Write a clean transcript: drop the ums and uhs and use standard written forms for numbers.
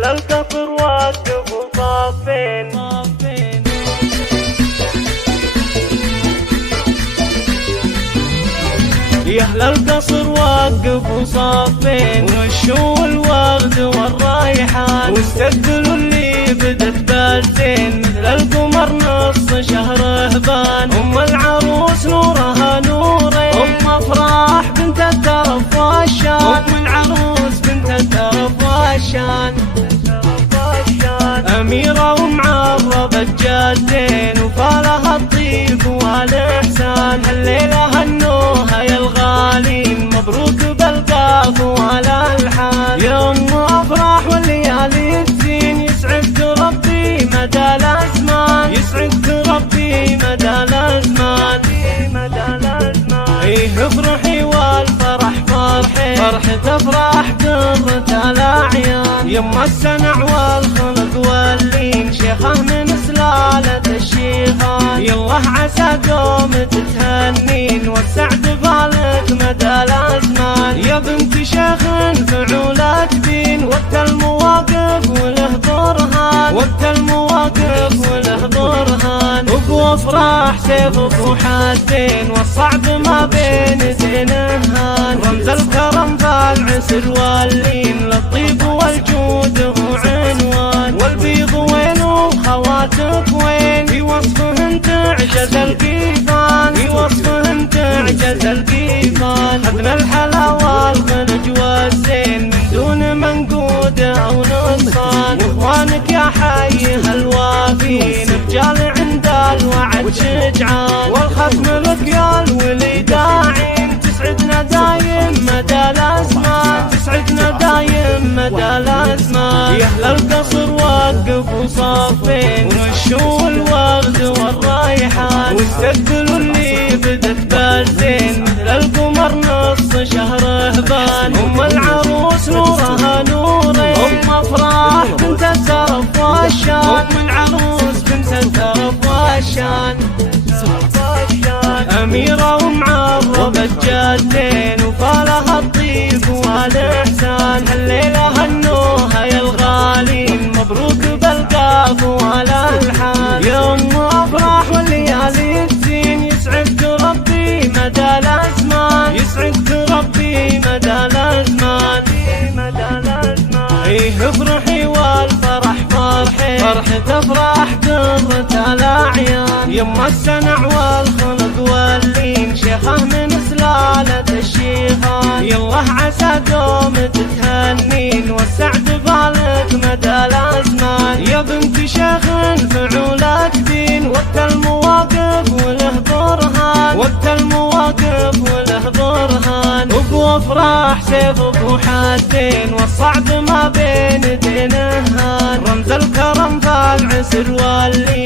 أهل القصر وقفوا صافين يا أهل القصر وقفوا صافين وشوا الورد والريحان واستقبلوا اللي بدت بالزين مثل القمر نص شهر هبان. أم العروس نورها نورين أم أفراح بنت الترف والشان أم العروس بنت الترف والشان أميرة ومعربة جادين وفالها الطيب والإحسان. هالليلة هنوها يا الغالين مبروك بالقاف والألحان. يا أم أفراح والليالي تزين يسعدك ربي مدى الأزمان يسعدك ربي مدى الأزمان. إيه افرحي والفرح فرحي فرحة افراح قرة الأعيان. يما السنع والخلق واللين شيخه من سلالة الشيخان. يالله عسى دوم تتهنين والسعد بالك مدى الأزمان. يا بنت شيخ فعولة دين وقت المواقف وله برهان وقت المواقف وله برهان. أبو أفراح سيف أبو حدين والصعب ما بين زينهان. رمز الكرم فالعسر واللين للطيب والجود هو عنوان. والبيض وين وخواتك وين في وصفهن تعجز القيفان في وصفهن تعجز القيفان. أدنى الحلا والخلج والزين من دون منقود أو نصان. واخوانك يا حي الوافين رجال عند الوعد شجعان. والختم لك يا الولي داعين تسعدنا دايم مدى الأزمان تسعدنا دايم مدى الأزمان. يا أهل القصر وقفوا صافين ورشوا الورد والريحان واستقبلوا اللي بدت بالزين مثل القمر نص شهر هبان. أم العروس نورها نورين أم أفراح بنت الترف والشان أم العروس بنت الترف والشان. أميرة ومعربة جادين وفالها الطيب والإحسان. هالليلة هنوها يا الغالين مبروك بالقاف والألحان. يا أم أفراح والليالي تزين يسعدك ربي مدى الأزمان يسعدك ربي مدى الأزمان. إيه افرحي والفرح فرحي فرحة افراح قرة الأعيان. يما السنع والخلق واللين شيخه من سلالة الشيخان. يالله عسى دوم تتهنين والسعد بالك مدى الأزمان. يا بنت شيخ فعولة دين وقت المواقف وله برهان وقت المواقف وله برهان. أبو أفراح سيف أبو حدين والصعب ما بين دينهان. رمز الكرم فالعسر واللين